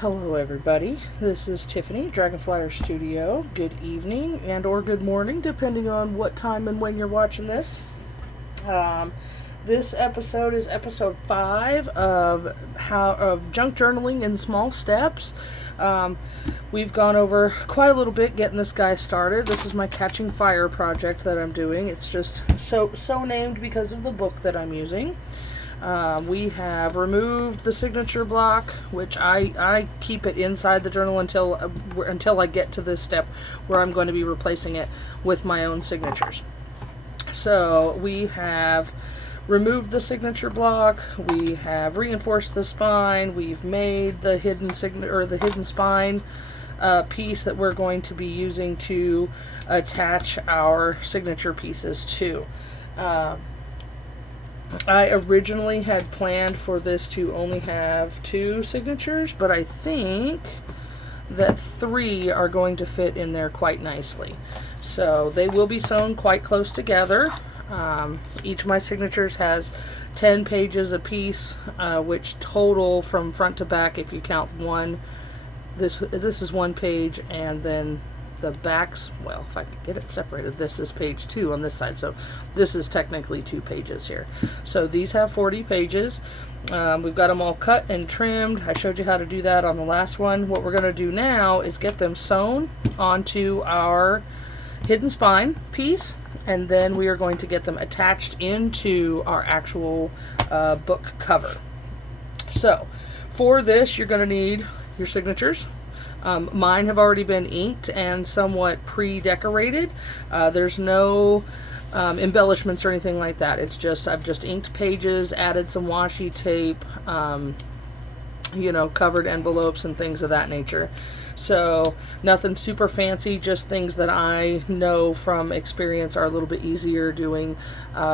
Hello everybody, this is Tiffany, Dragonflyer Studio. Good evening and or good morning, depending on what time and when you're watching this. This episode is episode 5 of junk journaling in small steps. We've gone over quite a little bit getting this guy started. This is my Catching Fire project that I'm doing. It's just so named because of the book that I'm using. We have removed the signature block, which I keep it inside the journal until I get to this step where I'm going to be replacing it with my own signatures. So we have removed the signature block. We have reinforced the spine. We've made the hidden spine piece that we're going to be using to attach our signature pieces to. I originally had planned for this to only have 2 signatures, but I think that 3 are going to fit in there quite nicely. So they will be sewn quite close together. Each of my signatures has 10 pages apiece, which total from front to back, if you count one, this is 1 page, and then the backs, well, if I can get it separated, this is page 2 on this side, so this is technically 2 pages here. So these have 40 pages. We've got them all cut and trimmed. I showed you how to do that on the last one. What we're going to do now is get them sewn onto our hidden spine piece, and then we are going to get them attached into our actual book cover. So for this, you're going to need your signatures. Mine have already been inked and somewhat pre-decorated. There's no embellishments or anything like that. It's just, I've just inked pages, added some washi tape, covered envelopes and things of that nature. So nothing super fancy, just things that I know from experience are a little bit easier doing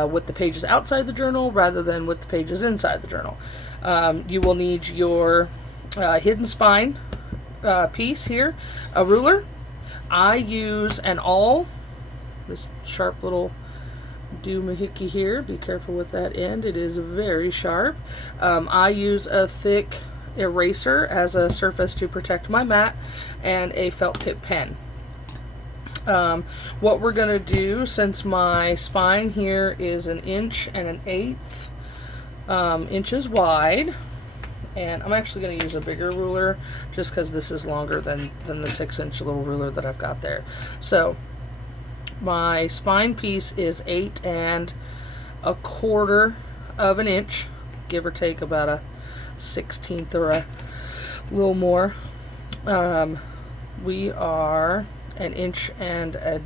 with the pages outside the journal rather than with the pages inside the journal. You will need your hidden spine piece here, a ruler. I use an awl, this sharp little doohickey here. Be careful with that end, it is very sharp. I use a thick eraser as a surface to protect my mat, and a felt tip pen. What we're going to do, since my spine here is 1 1/8 inches wide, and I'm actually going to use a bigger ruler just because this is longer than the 6-inch little ruler that I've got there. So my spine piece is 8 1/4 of an inch, give or take about a 1/16 or a little more. We are 1 inch and an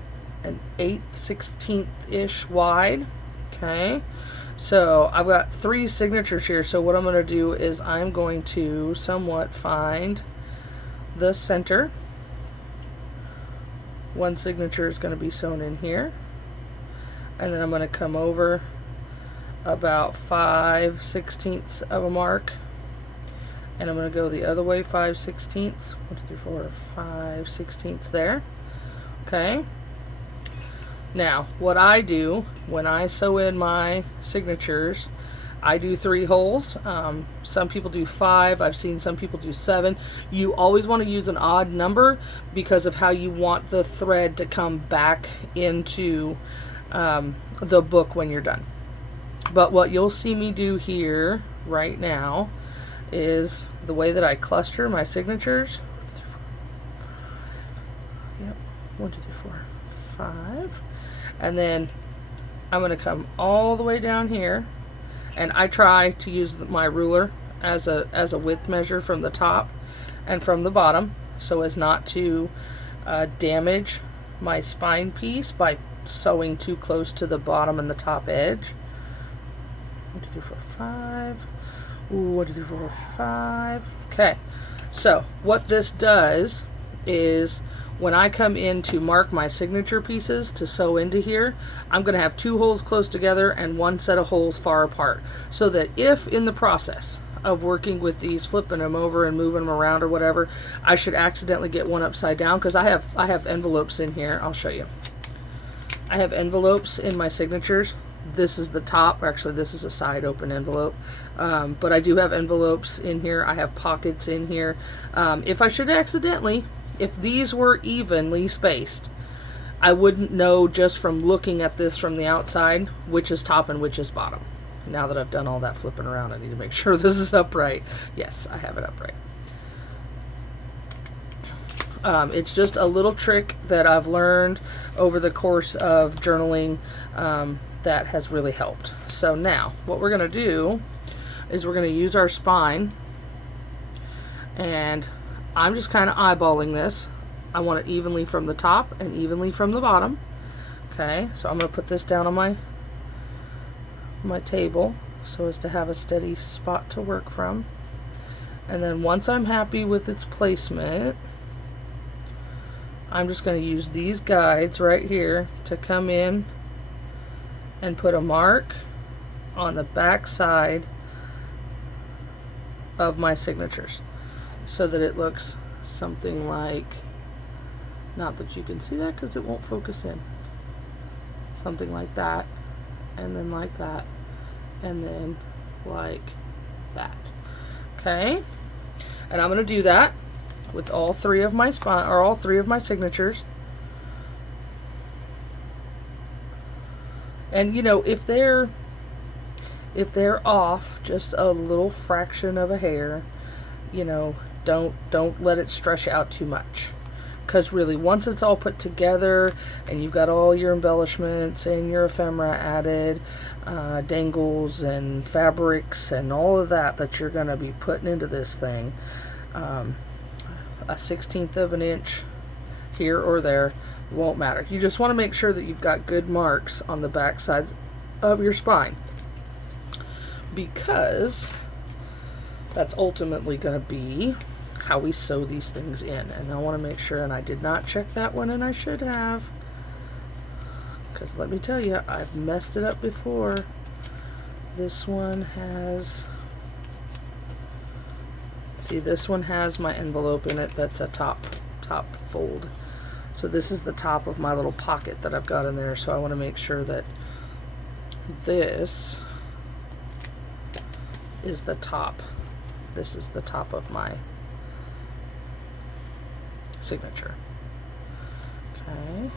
1/8-16-ish wide. Okay. So I've got 3 signatures here, so what I'm going to do is I'm going to somewhat find the center. 1 signature is going to be sewn in here, and then I'm going to come over about 5/16 of a mark, and I'm going to go the other way 5/16. 1, 2, 3, 4, 5/16 there. Okay. Now, what I do when I sew in my signatures, I do 3 holes. Some people do 5. I've seen some people do 7. You always want to use an odd number because of how you want the thread to come back into the book when you're done. But what you'll see me do here right now is the way that I cluster my signatures. Yep, 1, 2, 3, 4, 5. And then I'm going to come all the way down here, and I try to use my ruler as a width measure from the top and from the bottom, so as not to damage my spine piece by sewing too close to the bottom and the top edge. 1, 2, 3, 4, 5. 1, 2, 3, 4, 5. Okay, so what this does is, when I come in to mark my signature pieces to sew into here, I'm going to have 2 holes close together and 1 set of holes far apart, so that if in the process of working with these, flipping them over and moving them around or whatever, I should accidentally get one upside down, because I have envelopes in here. I'll show you. I have envelopes in my signatures this is the top. Actually, this is a side open envelope. But I do have envelopes in here. I have pockets in here. If I should accidentally, if these were evenly spaced, I wouldn't know just from looking at this from the outside which is top and which is bottom. Now that I've done all that flipping around, I need to make sure this is upright. Yes, I have it upright. It's just a little trick that I've learned over the course of journaling that has really helped. So now what we're going to do is we're going to use our spine, and I'm just kind of eyeballing this. I want it evenly from the top and evenly from the bottom. Okay, so I'm going to put this down on my table so as to have a steady spot to work from. And then once I'm happy with its placement, I'm just going to use these guides right here to come in and put a mark on the back side of my signatures so that it looks something like, not that you can see that because it won't focus in, something like that, and then like that, and then like that. Okay, and I'm going to do that with all three of my all three of my signatures. And you know, if they're off just a little fraction of a hair, you know, don't let it stress you out too much. Because really, once it's all put together and you've got all your embellishments and your ephemera added, dangles and fabrics and all of that you're going to be putting into this thing, a 1/16 of an inch here or there won't matter. You just want to make sure that you've got good marks on the back side of your spine, because that's ultimately going to be how we sew these things in. And I want to make sure, and I did not check that one, and I should have, because let me tell you, I've messed it up before. This one has, see, this one has my envelope in it. That's a top fold. So this is the top of my little pocket that I've got in there. So I want to make sure that this is the top. This is the top of my signature. Okay.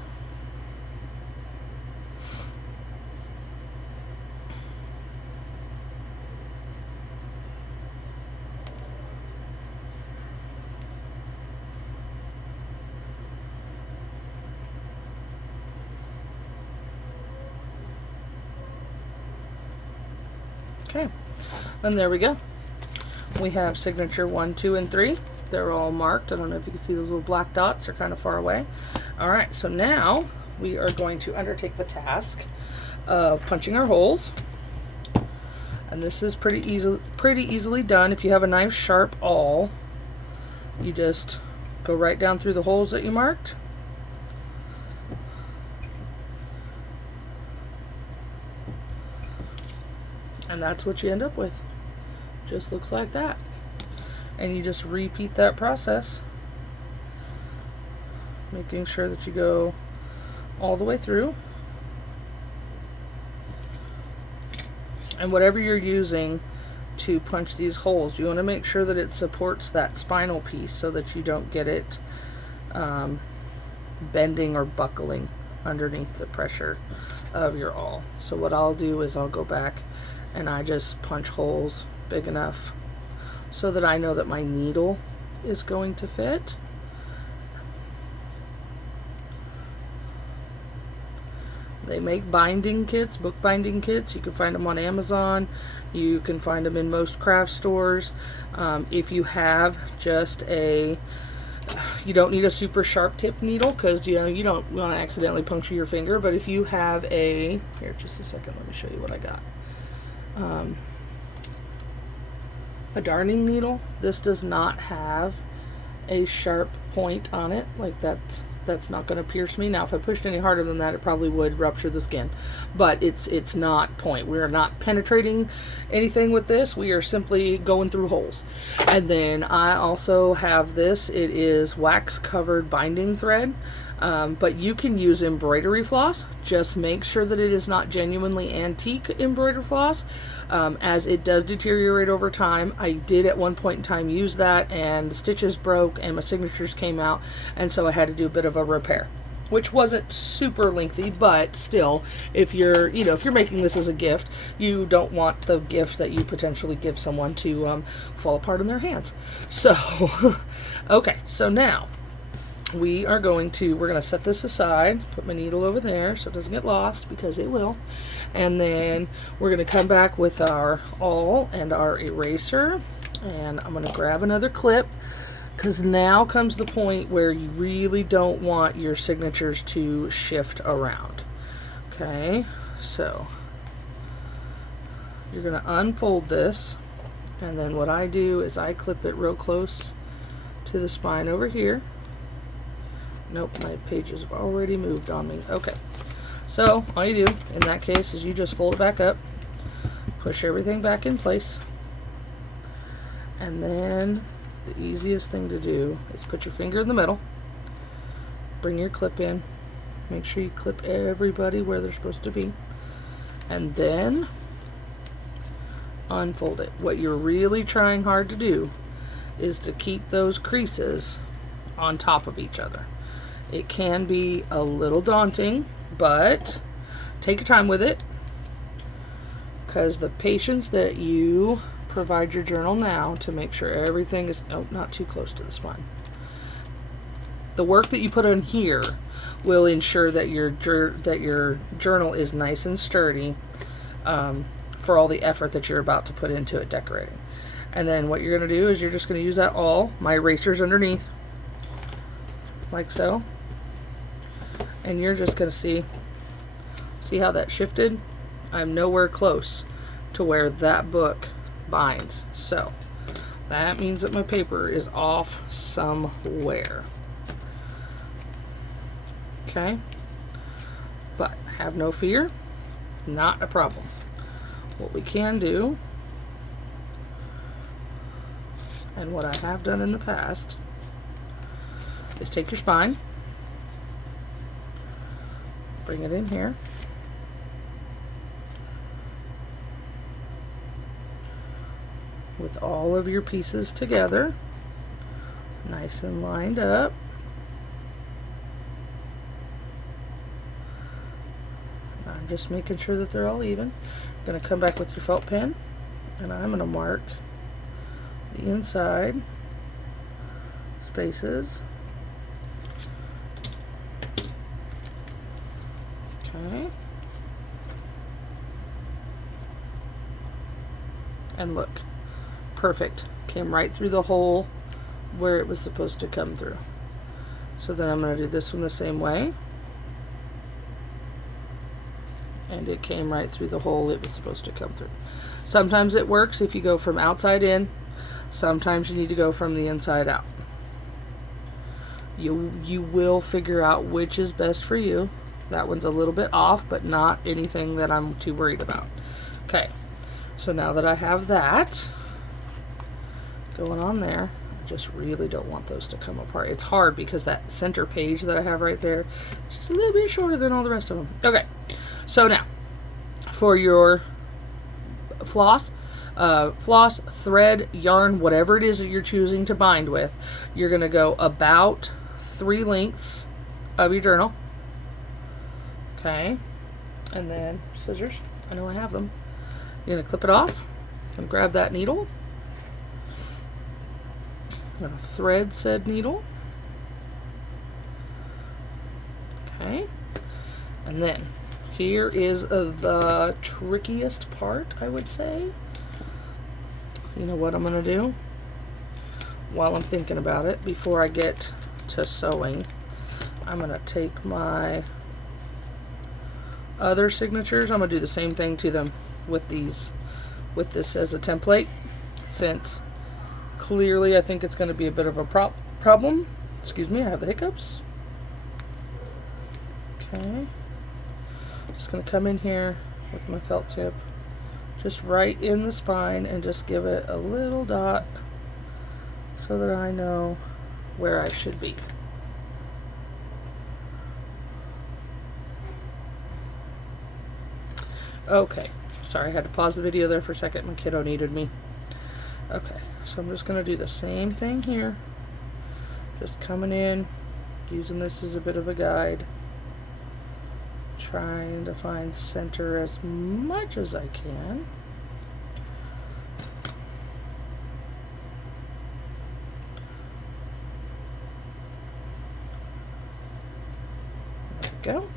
Okay, and there we go. We have signature 1, 2, and 3. They're all marked. I don't know if you can see those little black dots. They're kind of far away. All right, so now we are going to undertake the task of punching our holes. And this is pretty easily done. If you have a nice sharp awl, you just go right down through the holes that you marked. And that's what you end up with. Just looks like that. And you just repeat that process, making sure that you go all the way through. And whatever you're using to punch these holes, you want to make sure that it supports that spinal piece so that you don't get it bending or buckling underneath the pressure of your awl. So what I'll do is I'll go back and I just punch holes big enough so that I know that my needle is going to fit. They make binding kits, book binding kits. You can find them on Amazon. You can find them in most craft stores. If you have just a, you don't need a super sharp tip needle because you don't want to accidentally puncture your finger. But if you have a, here, just a second, let me show you what I got. A darning needle. This does not have a sharp point on it, like that's not going to pierce me. Now if I pushed any harder than that, it probably would rupture the skin, but it's not point. We are not penetrating anything with this. We are simply going through holes. And then I also have this. It is wax covered binding thread. But you can use embroidery floss. Just make sure that it is not genuinely antique embroidery floss, as it does deteriorate over time. I did at one point in time use that, and the stitches broke and my signatures came out, and so I had to do a bit of a repair, which wasn't super lengthy, but still, if you're, if you're making this as a gift, you don't want the gift that you potentially give someone to fall apart in their hands. So, okay, so now we're going to set this aside, put my needle over there so it doesn't get lost, because it will. And then we're going to come back with our awl and our eraser, and I'm going to grab another clip, because now comes the point where you really don't want your signatures to shift around. Okay, so you're going to unfold this, and then what I do is I clip it real close to the spine over here. Nope, my pages have already moved on me. Okay, so all you do in that case is you just fold it back up, push everything back in place, and then the easiest thing to do is put your finger in the middle, bring your clip in, make sure you clip everybody where they're supposed to be, and then unfold it. What you're really trying hard to do is to keep those creases on top of each other. It can be a little daunting, but take your time with it, because the patience that you provide your journal now to make sure everything is not too close to the spine. The work that you put in here will ensure that your journal is nice and sturdy for all the effort that you're about to put into it decorating. And then what you're going to do is you're just going to use that awl. My eraser's underneath, like so. And you're just going to see how that shifted? I'm nowhere close to where that book binds. So that means that my paper is off somewhere. Okay? But have no fear, not a problem. What we can do, and what I have done in the past, is take your spine, bring it in here, with all of your pieces together, nice and lined up. I'm just making sure that they're all even. You're going to come back with your felt pen, and I'm going to mark the inside spaces. Okay. And look, perfect. Came right through the hole where it was supposed to come through. So then I'm going to do this one the same way. And it came right through the hole it was supposed to come through. Sometimes it works if you go from outside in. Sometimes you need to go from the inside out. You will figure out which is best for you. That one's a little bit off, but not anything that I'm too worried about. Okay, so now that I have that going on there, I just really don't want those to come apart. It's hard because that center page that I have right there is just a little bit shorter than all the rest of them. Okay, so now for your floss, thread, yarn, whatever it is that you're choosing to bind with, you're going to go about 3 lengths of your journal. Okay, and then scissors, I know I have them. You're going to clip it off and grab that needle. I'm going to thread said needle. Okay, and then here is the trickiest part, I would say. You know what I'm going to do? While I'm thinking about it, before I get to sewing, I'm going to take my other signatures. I'm going to do the same thing to them with these, with this as a template, since clearly I think it's going to be a bit of a problem. Excuse me, I have the hiccups. Okay, just going to come in here with my felt tip, just right in the spine, and just give it a little dot so that I know where I should be. Okay, sorry, I had to pause the video there for a second. My kiddo needed me. Okay, so I'm just going to do the same thing here. Just coming in, using this as a bit of a guide. Trying to find center as much as I can. There we go.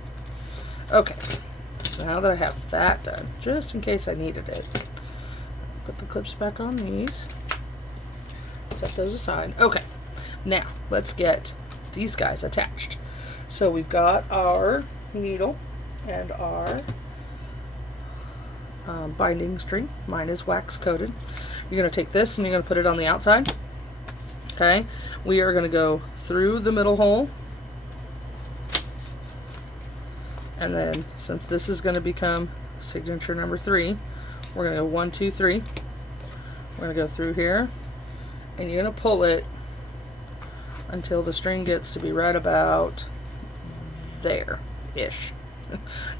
Okay, so now that I have that done, just in case I needed it, put the clips back on these, set those aside. Okay, now let's get these guys attached. So we've got our needle and our binding string. Mine is wax coated. You're going to take this and you're going to put it on the outside. Okay, we are going to go through the middle hole, and then since this is going to become signature number 3, we're going to go 1, 2, 3. We're going to go through here, and you're going to pull it until the string gets to be right about there-ish.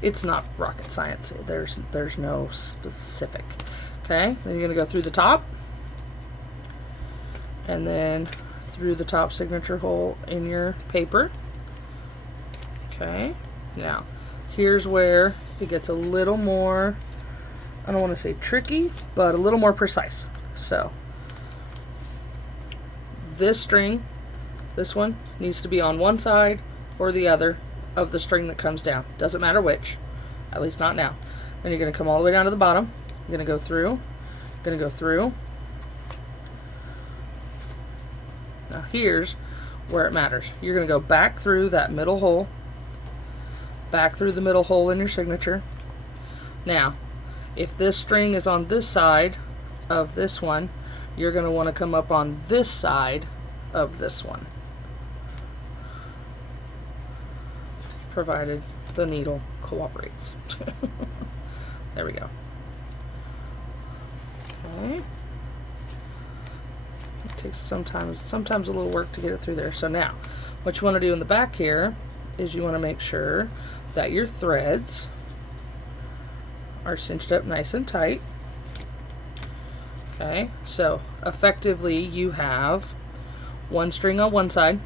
It's not rocket science. There's no specific. Okay, then you're going to go through the top, and then through the top signature hole in your paper. Okay, now here's where it gets a little more, I don't want to say tricky, but a little more precise. So this string, this one, needs to be on one side or the other of the string that comes down. Doesn't matter which, at least not now. Then you're going to come all the way down to the bottom. You're going to go through, going to go through. Now here's where it matters. You're going to go back through that middle hole, back through the middle hole in your signature. Now, if this string is on this side of this one, you're going to want to come up on this side of this one, provided the needle cooperates. There we go. Okay. It takes sometimes a little work to get it through there. So now, what you want to do in the back here is you want to make sure that your threads are cinched up nice and tight. Okay, so effectively you have one string on one side,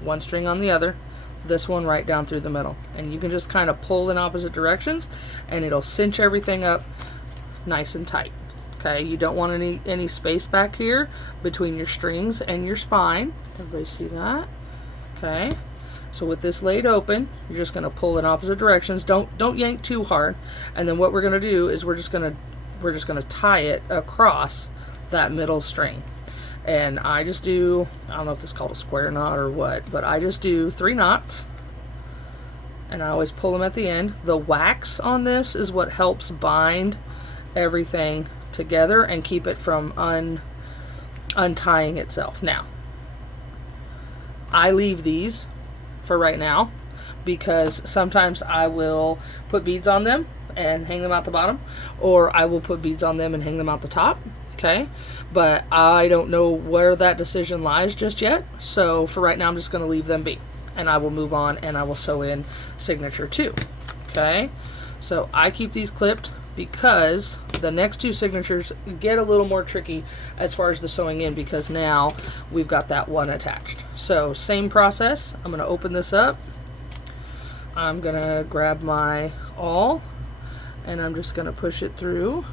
one string on the other, this one right down through the middle, and you can just kind of pull in opposite directions and it'll cinch everything up nice and tight. Okay, you don't want any space back here between your strings and your spine. Everybody see that? Okay, so with this laid open, you're just going to pull in opposite directions. Don't yank too hard. And then what we're going to do is we're just going to tie it across that middle string. And I just do, I don't know if this is called a square knot or what, but I just do 3 knots, and I always pull them at the end. The wax on this is what helps bind everything together and keep it from untying itself. Now, I leave these for right now because sometimes I will put beads on them and hang them out the bottom, or I will put beads on them and hang them out the top. Okay, but I don't know where that decision lies just yet, so for right now I'm just going to leave them be, and I will move on and I will sew in signature 2. Okay, so I keep these clipped because the next 2 signatures get a little more tricky as far as the sewing in, because now we've got that one attached. So same process. I'm going to open this up. I'm going to grab my awl and I'm just going to push it through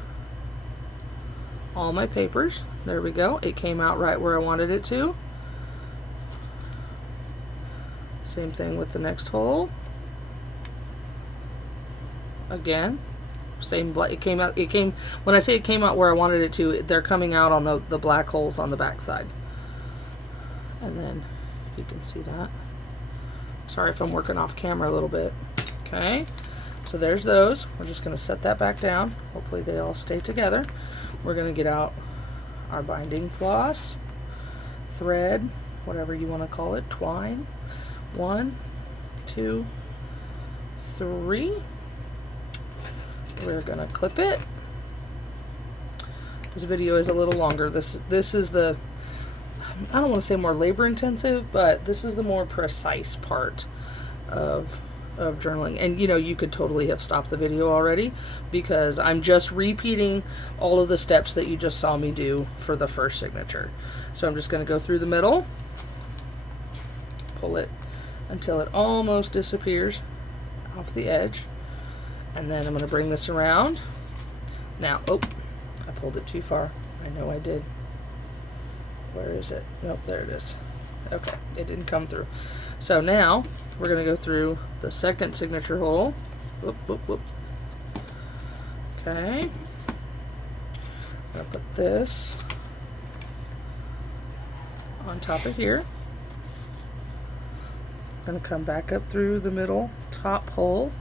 all my papers. There we go. It came out right where I wanted it to. Same thing with the next hole. Again, same. It came out. When I say it came out where I wanted it to, they're coming out on the black holes on the back side. And then, if you can see that. Sorry if I'm working off camera a little bit. Okay. So there's those. We're just going to set that back down. Hopefully they all stay together. We're going to get out our binding floss, thread, whatever you want to call it, twine. 1, 2, 3. We're going to clip it. This video is a little longer. This is the, I don't want to say more labor intensive, but this is the more precise part of of journaling. And you know, you could totally have stopped the video already because I'm just repeating all of the steps that you just saw me do for the first signature. So I'm just going to go through the middle, pull it until it almost disappears off the edge, and then I'm going to bring this around. Now, oh, I pulled it too far. I know I did. Where is it? Nope, there it is. Okay, it didn't come through. So now we're going to go through the second signature hole. Whoop, whoop, whoop. Okay. I'm going to put this on top of here. I'm going to come back up through the middle top hole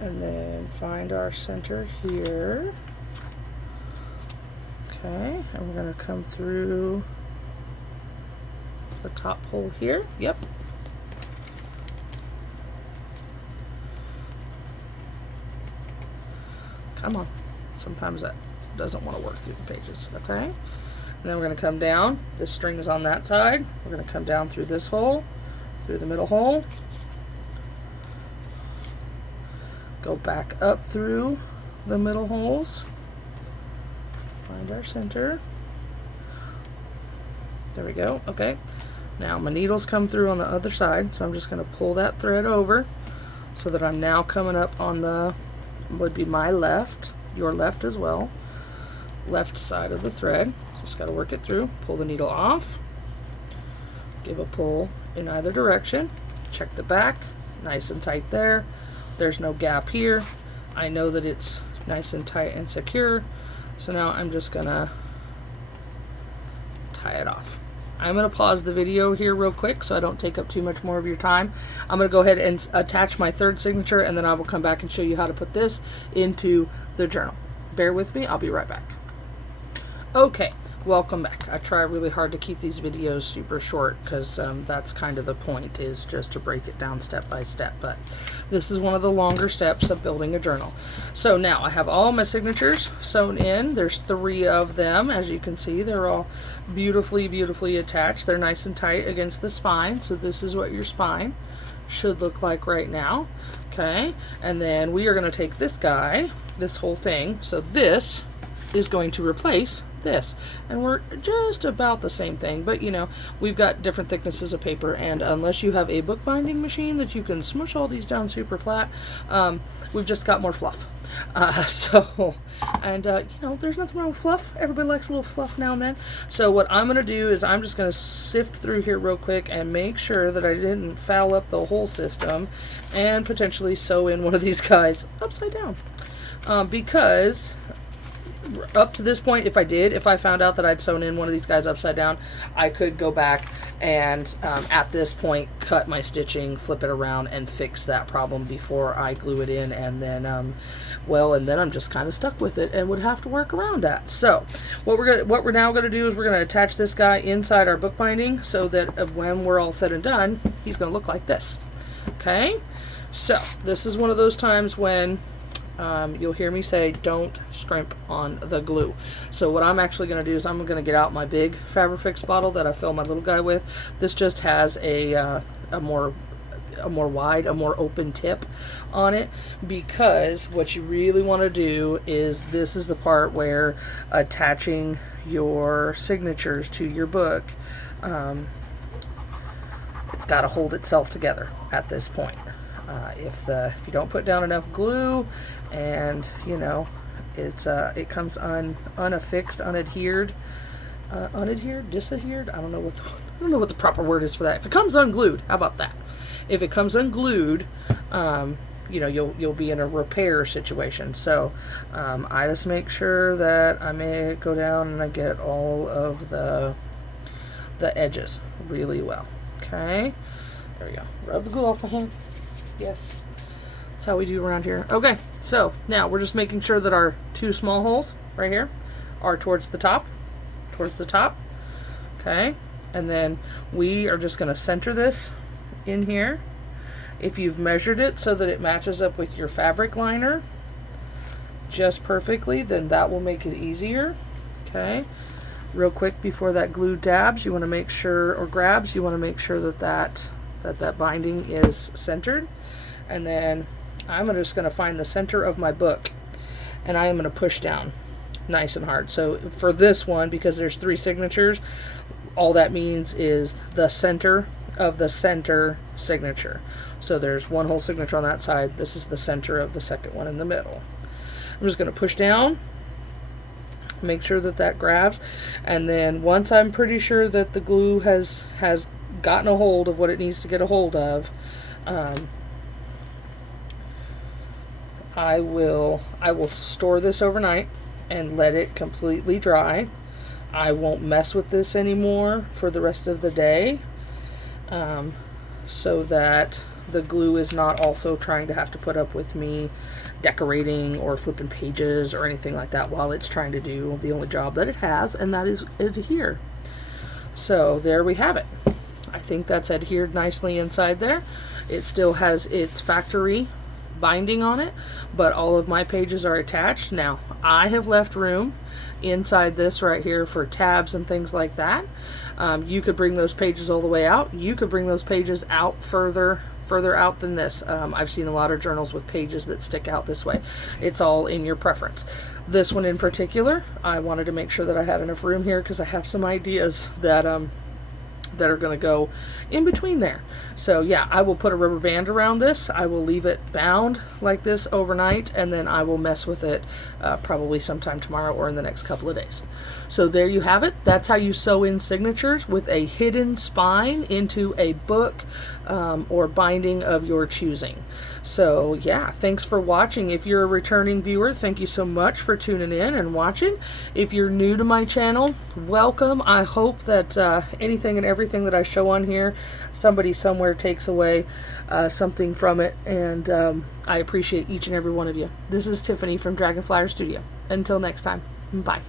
and then find our center here. Okay, and we're going to come through the top hole here. Yep. Come on. Sometimes that doesn't want to work through the pages. Okay. And then we're going to come down. This string is on that side. We're going to come down through this hole, through the middle hole. Go back up through the middle holes. Find our center. There we go. Okay. Now my needles come through on the other side, so I'm just going to pull that thread over so that I'm now coming up on the, would be my left, your left as well, left side of the thread. Just got to work it through. Pull the needle off. Give a pull in either direction. Check the back. Nice and tight there. There's no gap here. I know that it's nice and tight and secure. So now I'm just gonna tie it off. I'm gonna pause the video here real quick so I don't take up too much more of your time. I'm gonna go ahead and attach my third signature, and then I will come back and show you how to put this into the journal. Bear with me, I'll be right back. Okay, welcome back. I try really hard to keep these videos super short because that's kind of the point, is just to break it down step by step. But this is one of the longer steps of building a journal. So now I have all my signatures sewn in. There's 3 of them. As you can see, they're all beautifully attached. They're nice and tight against the spine. So this is what your spine should look like right now. Okay, and then we are going to take this guy, this whole thing. So this is going to replace this, and we're just about the same thing, but you know, we've got different thicknesses of paper, and unless you have a bookbinding machine that you can smush all these down super flat, we've just got more fluff. You know, there's nothing wrong with fluff. Everybody likes a little fluff now and then. So what I'm going to do is I'm just going to sift through here real quick and make sure that I didn't foul up the whole system and potentially sew in one of these guys upside down, because up to this point, if I found out that I'd sewn in one of these guys upside down, I could go back and at this point cut my stitching, flip it around, and fix that problem before I glue it in, and then then I'm just kind of stuck with it and would have to work around that. So what we're now going to do is we're going to attach this guy inside our bookbinding so that when we're all said and done, he's going to look like this. Okay, so this is one of those times when you'll hear me say, don't scrimp on the glue. So what I'm actually going to do is I'm going to get out my big Fabrifix bottle that I fill my little guy with. This just has a more wide, a more open tip on it, because what you really want to do is, this is the part where attaching your signatures to your book, it's got to hold itself together at this point. If you don't put down enough glue, and you know, it comes unaffixed, unadhered, disadhered. I don't know what the proper word is for that. If it comes unglued, how about that? If it comes unglued, you know, you'll be in a repair situation. So I just make sure that I may go down and I get all of the edges really well. Okay, there we go. Rub the glue off my hand. Yes, that's how we do around here. Okay, so now we're just making sure that our 2 small holes right here are towards the top. Okay, and then we are just going to center this in here. If you've measured it so that it matches up with your fabric liner just perfectly, then that will make it easier. Okay, real quick before that glue dabs, you want to make sure, or grabs, you want to make sure that that binding is centered. And then I'm just going to find the center of my book, and I am going to push down nice and hard. So for this one, because there's 3 signatures, all that means is the center of the center signature. So there's one whole signature on that side. This is the center of the second one in the middle. I'm just going to push down, make sure that that grabs, and then once I'm pretty sure that the glue has gotten a hold of what it needs to get a hold of, I will store this overnight and let it completely dry. I won't mess with this anymore for the rest of the day, so that the glue is not also trying to have to put up with me decorating or flipping pages or anything like that while it's trying to do the only job that it has, and that is adhere. So there we have it. I think that's adhered nicely inside there. It still has its factory binding on it, but all of my pages are attached. Now, I have left room inside this right here for tabs and things like that. You could bring those pages all the way out. You could bring those pages out further out than this. I've seen a lot of journals with pages that stick out this way. It's all in your preference. This one in particular, I wanted to make sure that I had enough room here because I have some ideas that are going to go in between there. So yeah, I will put a rubber band around this. I will leave it bound like this overnight, and then I will mess with it probably sometime tomorrow or in the next couple of days. So there you have it. That's how you sew in signatures with a hidden spine into a book or binding of your choosing. So yeah, thanks for watching. If you're a returning viewer, thank you so much for tuning in and watching. If you're new to my channel, welcome. I hope that anything and everything that I show on here, somebody somewhere takes away something from it, and I appreciate each and every one of you. This is Tiffany from Dragonflyer Studio. Until next time, bye.